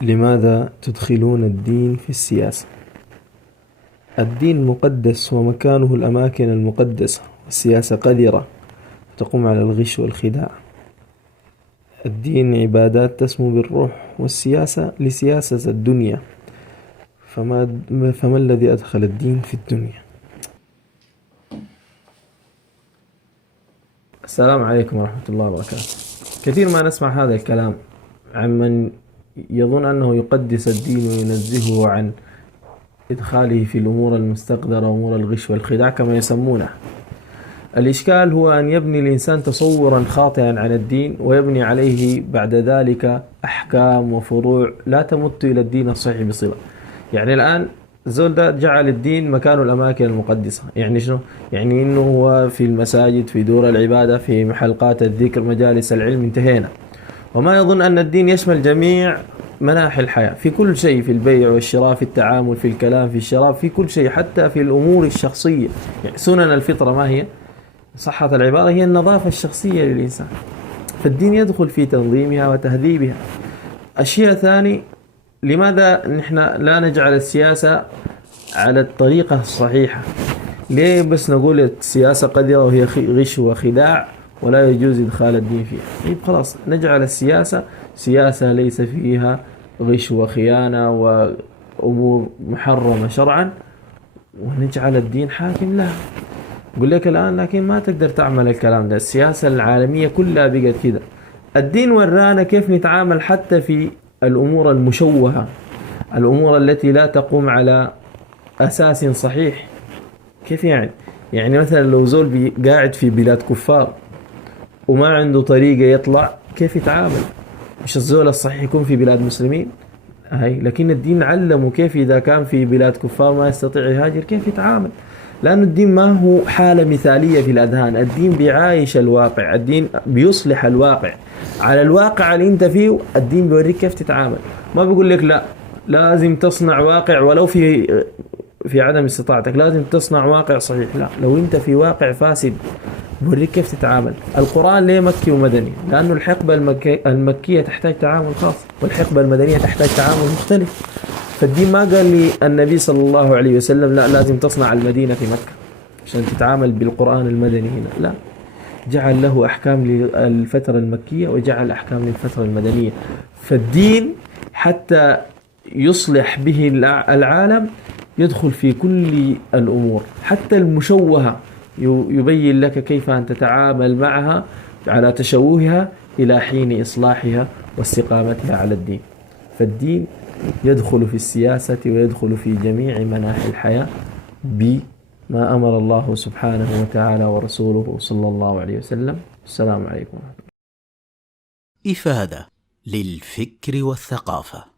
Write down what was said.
لماذا تدخلون الدين في السياسة؟ الدين مقدس ومكانه الأماكن المقدسة، والسياسة قذرة تقوم على الغش والخداع. الدين عبادات تسمو بالروح، والسياسة لسياسة الدنيا. فما الذي أدخل الدين في الدنيا؟ السلام عليكم ورحمة الله وبركاته. كثير ما نسمع هذا الكلام عمن يظن أنه يقدس الدين وينزهه عن إدخاله في الأمور المستقذرة وأمور الغش والخداع كما يسمونه. الإشكال هو أن يبني الإنسان تصورا خاطئا عن الدين ويبني عليه بعد ذلك أحكام وفروع لا تمت إلى الدين الصحيح بصلة. يعني الآن زول ده جعل الدين مكان الأماكن المقدسة. يعني شنو؟ يعني إنه هو في المساجد، في دور العبادة، في حلقات الذكر، مجالس العلم، انتهينا. وما يظن أن الدين يشمل جميع مناحي الحياة، في كل شيء، في البيع والشراء، في التعامل، في الكلام، في الشراب، في كل شيء، حتى في الأمور الشخصية. يعني سنن الفطرة ما هي؟ صحة العبارة هي النظافة الشخصية للإنسان، فالدين يدخل في تنظيمها وتهذيبها. الشيء الثاني، لماذا نحن لا نجعل السياسة على الطريقة الصحيحة؟ ليه بس نقول السياسة قذرة وهي غش وخداع ولا يجوز إدخال الدين فيها؟ طيب خلاص، نجعل السياسة سياسة ليس فيها غش وخيانة وأمور محرمة شرعا، ونجعل الدين حاكم لها. أقول لك الآن لكن ما تقدر تعمل الكلام ده. السياسة العالمية كلها بقت كده. الدين ورانا كيف نتعامل حتى في الأمور المشوهة، الأمور التي لا تقوم على أساس صحيح. كيف يعني مثلا لو زول قاعد في بلاد كفار وما عنده طريقة يطلع، كيف يتعامل؟ مش الزول الصحيح يكون في بلاد مسلمين؟ لكن الدين علمه كيف إذا كان في بلاد كفار ما يستطيع يهاجر كيف يتعامل. لأن الدين ما هو حالة مثالية في الأذهان، الدين بيعايش الواقع، الدين بيصلح الواقع. على الواقع اللي انت فيه الدين بيوريك كيف تتعامل. ما بيقول لك لا لازم تصنع واقع ولو في عدم استطاعتك، لازم تصنع واقع صحيح. لا، لو انت في واقع فاسد بوريك كيف تتعامل. القرآن ليه مكي ومدني؟ لأنه الحقبة المكية تحتاج تعامل خاص، والحقبة المدنية تحتاج تعامل مختلف. فالدين ما قال لي النبي صلى الله عليه وسلم لا لازم تصنع المدينة في مكة عشان تتعامل بالقرآن المدني هنا، لا، جعل له أحكام للفترة المكية وجعل أحكام للفترة المدنية. فالدين حتى يصلح به العالم يدخل في كل الأمور حتى المشوهة، يبين لك كيف أن تتعامل معها على تشوهها إلى حين إصلاحها واستقامتها على الدين. فالدين يدخل في السياسة ويدخل في جميع مناحي الحياة بما أمر الله سبحانه وتعالى ورسوله صلى الله عليه وسلم. السلام عليكم ورحمة الله. إفادة للفكر والثقافة.